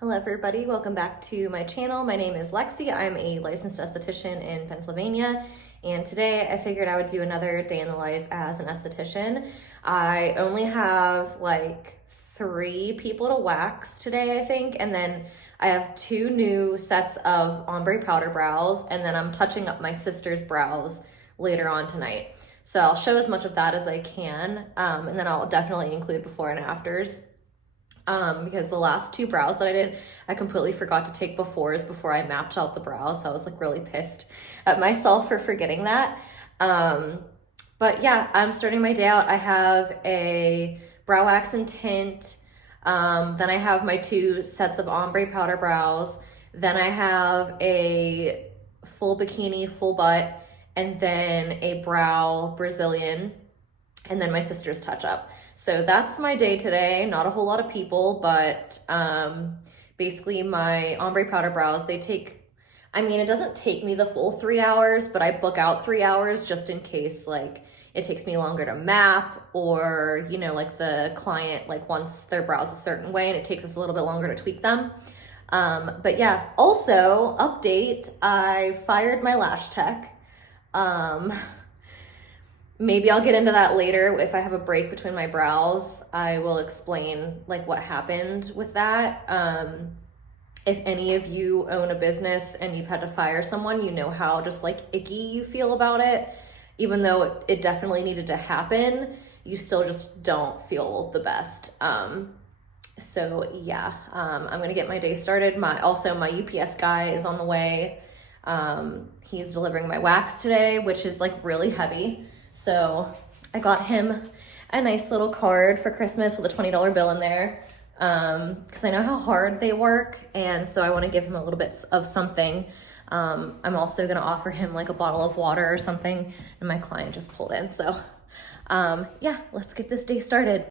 Hello everybody, welcome back to my channel. My name is Lexi. I'm a licensed esthetician in Pennsylvania, and today I figured I would do another day in the life as an esthetician. I only have like 3 people to wax today, I think, and then I have 2 new sets of ombre powder brows, and then I'm touching up my sister's brows later on tonight. So I'll show as much of that as I can, and then I'll definitely include before and afters. Because the last 2 brows that I did, I completely forgot to take befores before I mapped out the brows. So I was like really pissed at myself for forgetting that. But yeah, I'm starting my day out. I have a brow wax and tint. Then I have my 2 sets of ombre powder brows. Then I have a full bikini, full butt, and then a brow Brazilian, and then my sister's touch up. So that's my day today. Not a whole lot of people, but basically my ombre powder brows, they take, I mean, it doesn't take me the full 3 hours, but I book out 3 hours just in case like it takes me longer to map, or, you know, like the client like wants their brows a certain way and it takes us a little bit longer to tweak them. But yeah, also update, I fired my lash tech. Maybe I'll get into that later. If I have a break between my brows, I will explain like what happened with that. If any of you own a business and you've had to fire someone, you know how just like icky you feel about it. Even though it definitely needed to happen, you still just don't feel the best. So yeah, I'm gonna get my day started. My UPS guy is on the way. He's delivering my wax today, which is like really heavy. So I got him a nice little card for Christmas with a $20 bill in there, because I know how hard they work, and so I want to give him a little bit of something. I'm also going to offer him like a bottle of water or something, and my client just pulled in. So yeah, let's get this day started.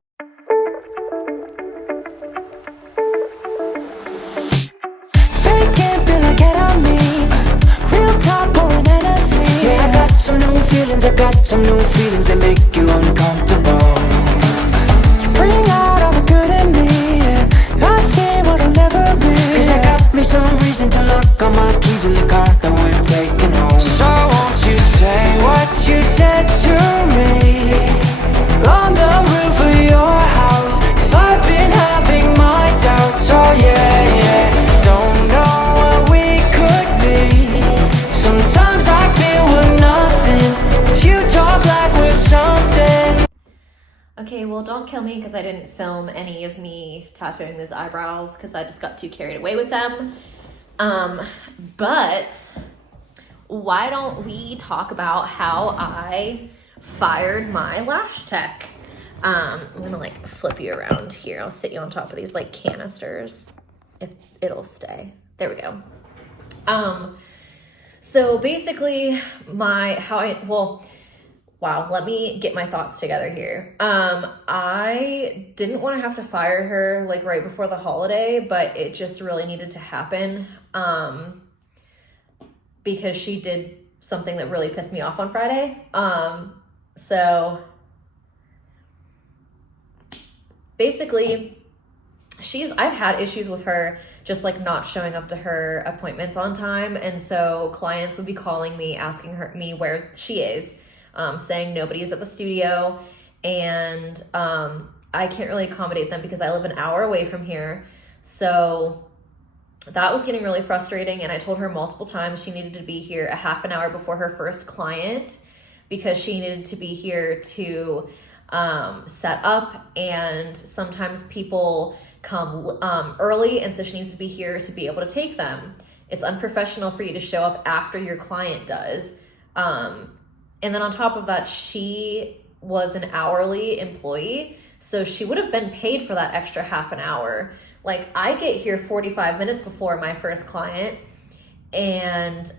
I got some new feelings that make you uncomfortable. To bring out all the good in me, yeah. I see what'll never be, 'cause I got me some reason to lock all my keys in the car that we're taking home. So won't you say what you said to me on the roof of your house, 'cause I've been having my doubts, oh yeah, yeah. Don't know what we could be. Sometimes I feel we're nothing. You talk like we're something. Okay, well, don't kill me because I didn't film any of me tattooing those eyebrows because I just got too carried away with them. But why don't we talk about how I fired my lash tech? I'm gonna like flip you around here. I'll sit you on top of these like canisters if it'll stay. There we go. So basically wow, let me get my thoughts together here. I didn't want to have to fire her like right before the holiday, but it just really needed to happen, because she did something that really pissed me off on Friday. So basically I've had issues with her just like not showing up to her appointments on time. And so clients would be calling me, asking me where she is, saying nobody's at the studio. And I can't really accommodate them because I live an hour away from here. So that was getting really frustrating. And I told her multiple times she needed to be here a half an hour before her first client, because she needed to be here to set up. And sometimes people come early, and so she needs to be here to be able to take them. It's unprofessional for you to show up after your client does. And then on top of that, she was an hourly employee, so she would have been paid for that extra half an hour. Like, I get here 45 minutes before my first client, and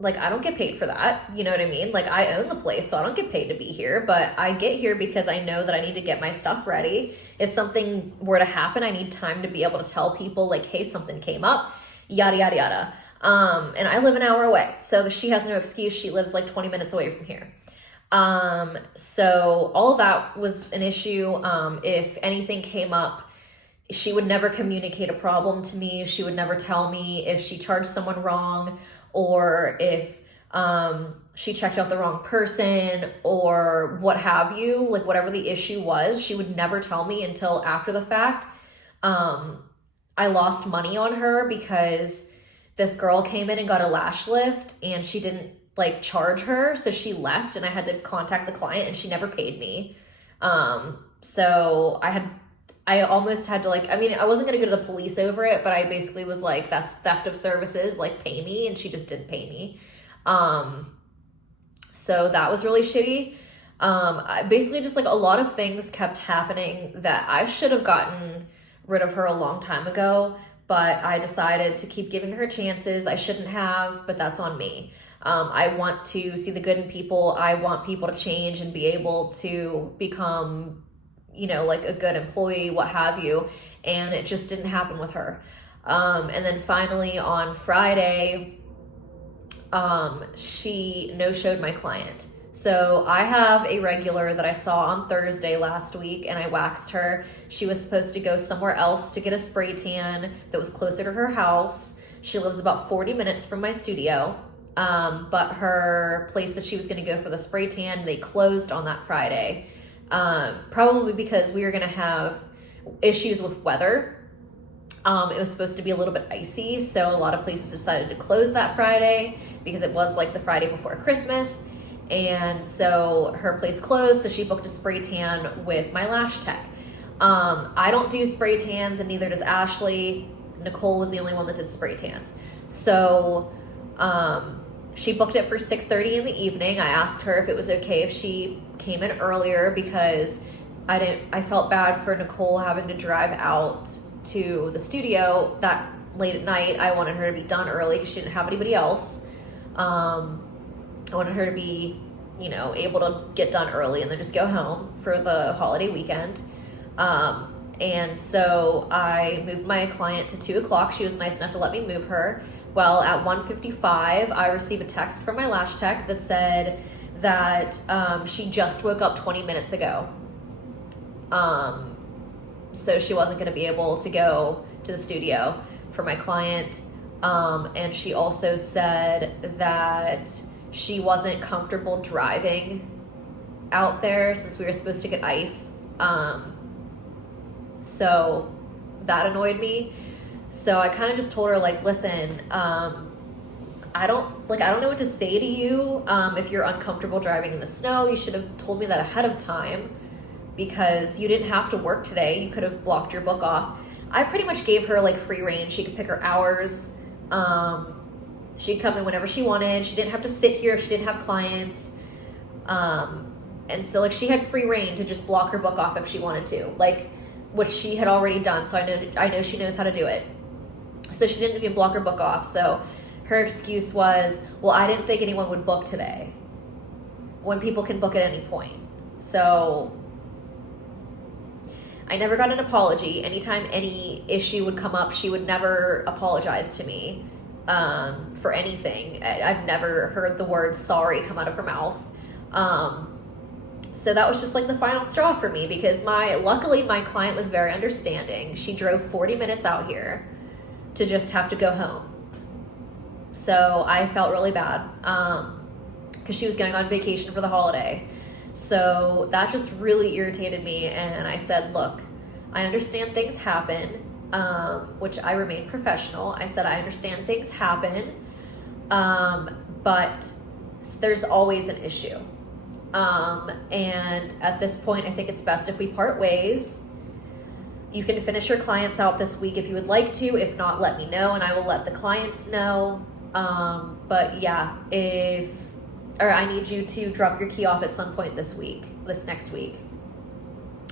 like, I don't get paid for that. You know what I mean? Like, I own the place, so I don't get paid to be here, but I get here because I know that I need to get my stuff ready. If something were to happen, I need time to be able to tell people like, hey, something came up, yada, yada, yada. And I live an hour away, so she has no excuse. She lives like 20 minutes away from here. So all of that was an issue. If anything came up she would never communicate a problem to me. She would never tell me if she charged someone wrong, or if she checked out the wrong person, or what have you, like whatever the issue was, she would never tell me until after the fact. I lost money on her because this girl came in and got a lash lift and she didn't like charge her. So she left and I had to contact the client and she never paid me. So I almost had to like, I mean, I wasn't going to go to the police over it, but I basically was like, that's theft of services, like pay me. And she just didn't pay me. So that was really shitty. Basically just like a lot of things kept happening that I should have gotten rid of her a long time ago, but I decided to keep giving her chances. I shouldn't have, but that's on me. I want to see the good in people. I want people to change and be able to become, you know, like a good employee, what have you. And it just didn't happen with her. And then finally on Friday, she no-showed my client. So I have a regular that I saw on Thursday last week and I waxed her. She was supposed to go somewhere else to get a spray tan that was closer to her house. She lives about 40 minutes from my studio. But her place that she was going to go for the spray tan, they closed on that Friday. Probably because we were going to have issues with weather. It was supposed to be a little bit icy. So a lot of places decided to close that Friday because it was like the Friday before Christmas. And so her place closed, so she booked a spray tan with my lash tech. I don't do spray tans, and neither does Ashley. Nicole was the only one that did spray tans. So she booked it for 6:30 in the evening. I asked her if it was okay if she came in earlier because I felt bad for Nicole having to drive out to the studio that late at night. I wanted her to be done early because she didn't have anybody else. I wanted her to be, you know, able to get done early and then just go home for the holiday weekend. And so I moved my client to 2 o'clock. She was nice enough to let me move her. Well, at 1:55, I received a text from my lash tech that said that she just woke up 20 minutes ago. So she wasn't going to be able to go to the studio for my client. And she also said that she wasn't comfortable driving out there since we were supposed to get ice. So that annoyed me. So I kind of just told her, like, listen, I don't know what to say to you. If you're uncomfortable driving in the snow, you should have told me that ahead of time because you didn't have to work today. You could have blocked your book off. I pretty much gave her like free reign. She could pick her hours. She'd come in whenever she wanted. She didn't have to sit here if she didn't have clients. And so like she had free reign to just block her book off if she wanted to, like, which she had already done. So I know she knows how to do it. So she didn't even block her book off. So her excuse was, well, I didn't think anyone would book today when people can book at any point. So I never got an apology. Anytime any issue would come up, she would never apologize to me for anything. I've never heard the word sorry come out of her mouth. So that was just like the final straw for me because luckily my client was very understanding. She drove 40 minutes out here to just have to go home. So I felt really bad because she was going on vacation for the holiday. So that just really irritated me. And I said, look, I understand things happen, which I remained professional. I said, I understand things happen, but there's always an issue. And at this point, I think it's best if we part ways. You can finish your clients out this week if you would like to. If not, let me know and I will let the clients know. But yeah, I need you to drop your key off at some point this next week.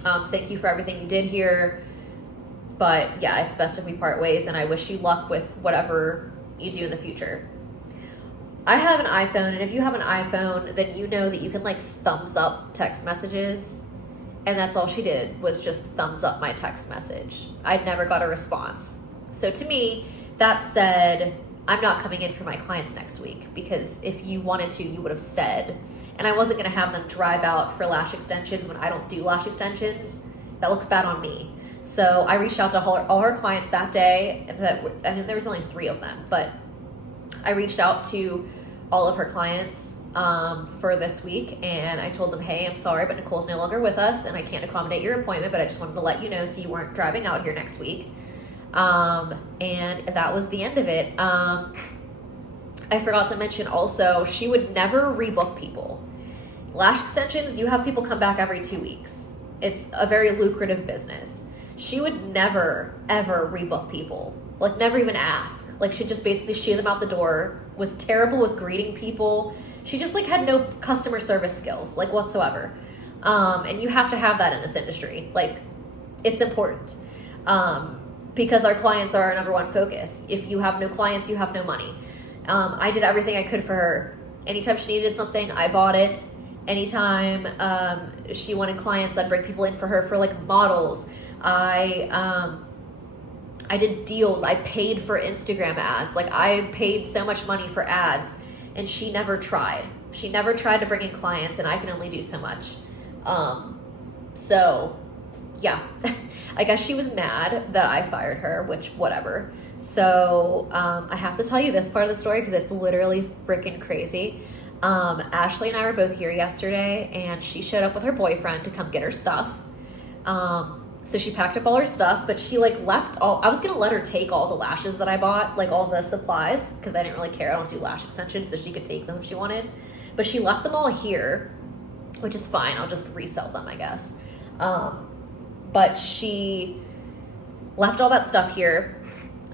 Thank you for everything you did here. But yeah, it's best if we part ways and I wish you luck with whatever you do in the future. I have an iPhone, and if you have an iPhone, then you know that you can like thumbs up text messages. And that's all she did was just thumbs up my text message. I'd never got a response. So to me, that said, I'm not coming in for my clients next week because if you wanted to, you would have said, and I wasn't going to have them drive out for lash extensions when I don't do lash extensions. That looks bad on me. So I reached out to all her clients that day. I mean, there was only 3 of them, but I reached out to all of her clients for this week, and I told them, hey, I'm sorry, but Nicole's no longer with us, and I can't accommodate your appointment, but I just wanted to let you know so you weren't driving out here next week. And that was the end of it. I forgot to mention also, she would never rebook people. Lash extensions, you have people come back every 2 weeks. It's a very lucrative business. She would never, ever rebook people. Like, never even ask. Like, she'd just basically shoo them out the door, was terrible with greeting people. She just, like, had no customer service skills, like, whatsoever. And you have to have that in this industry. Like, it's important. Because our clients are our number one focus. If you have no clients, you have no money. I did everything I could for her. Anytime she needed something, I bought it. Anytime she wanted clients, I'd bring people in for her for like models. I did deals. I paid for Instagram ads. Like, I paid so much money for ads, and she never tried. She never tried to bring in clients, and I can only do so much. So yeah, I guess she was mad that I fired her, which whatever. So I have to tell you this part of the story because it's literally freaking crazy. Ashley and I were both here yesterday, and she showed up with her boyfriend to come get her stuff. So she packed up all her stuff, but she like left I was gonna let her take all the lashes that I bought, like all the supplies, because I didn't really care. I don't do lash extensions, so she could take them if she wanted. But she left them all here, which is fine. I'll just resell them, I guess. But she left all that stuff here.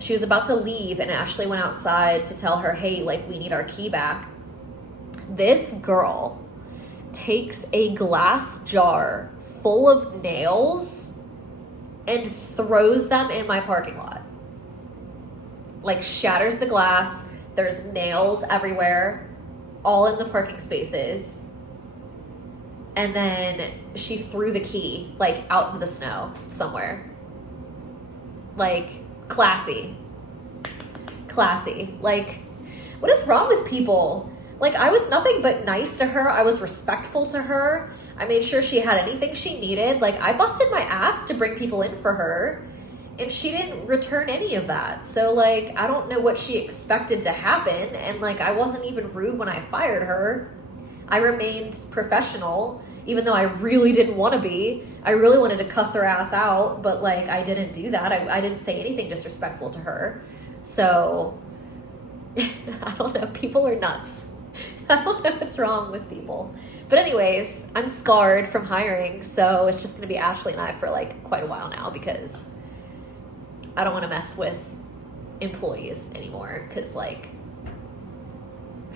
She was about to leave, and Ashley went outside to tell her, hey, like, we need our key back. This girl takes a glass jar full of nails and throws them in my parking lot. Like, shatters the glass. There's nails everywhere, all in the parking spaces. And then she threw the key, like, out into the snow somewhere. Like, classy. Classy. Like, what is wrong with people? Like, I was nothing but nice to her. I was respectful to her. I made sure she had anything she needed. Like, I busted my ass to bring people in for her, and she didn't return any of that. So, like, I don't know what she expected to happen. And, like, I wasn't even rude when I fired her. I remained professional, even though I really didn't want to be. I really wanted to cuss her ass out, but, like, I didn't do that. I didn't say anything disrespectful to her. So, I don't know. People are nuts. I don't know what's wrong with people. But anyways, I'm scarred from hiring, so it's just going to be Ashley and I for, like, quite a while now, because I don't want to mess with employees anymore, because, like,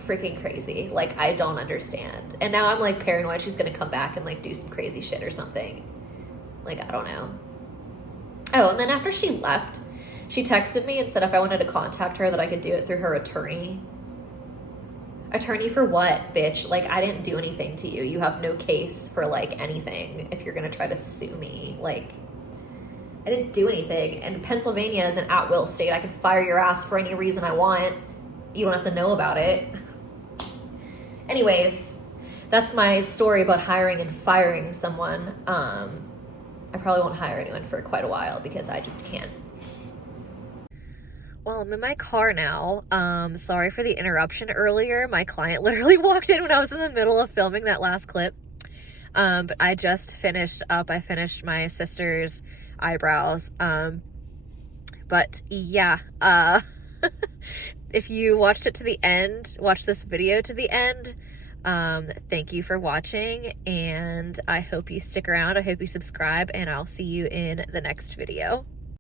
freaking crazy. Like, I don't understand. And now I'm, like, paranoid she's going to come back and, like, do some crazy shit or something. Like, I don't know. Oh, and then after she left, she texted me and said if I wanted to contact her that I could do it through her attorney. Attorney for what, bitch? Like, I didn't do anything to you. You have no case for, like, anything if you're going to try to sue me. Like, I didn't do anything. And Pennsylvania is an at-will state. I can fire your ass for any reason I want. You don't have to know about it. Anyways, that's my story about hiring and firing someone. I probably won't hire anyone for quite a while because I just can't. Well, I'm in my car now. Sorry for the interruption earlier. My client literally walked in when I was in the middle of filming that last clip. But I just finished up. I finished my sister's eyebrows. But yeah, if you watched it to the end, watch this video to the end, thank you for watching, and I hope you stick around. I hope you subscribe, and I'll see you in the next video.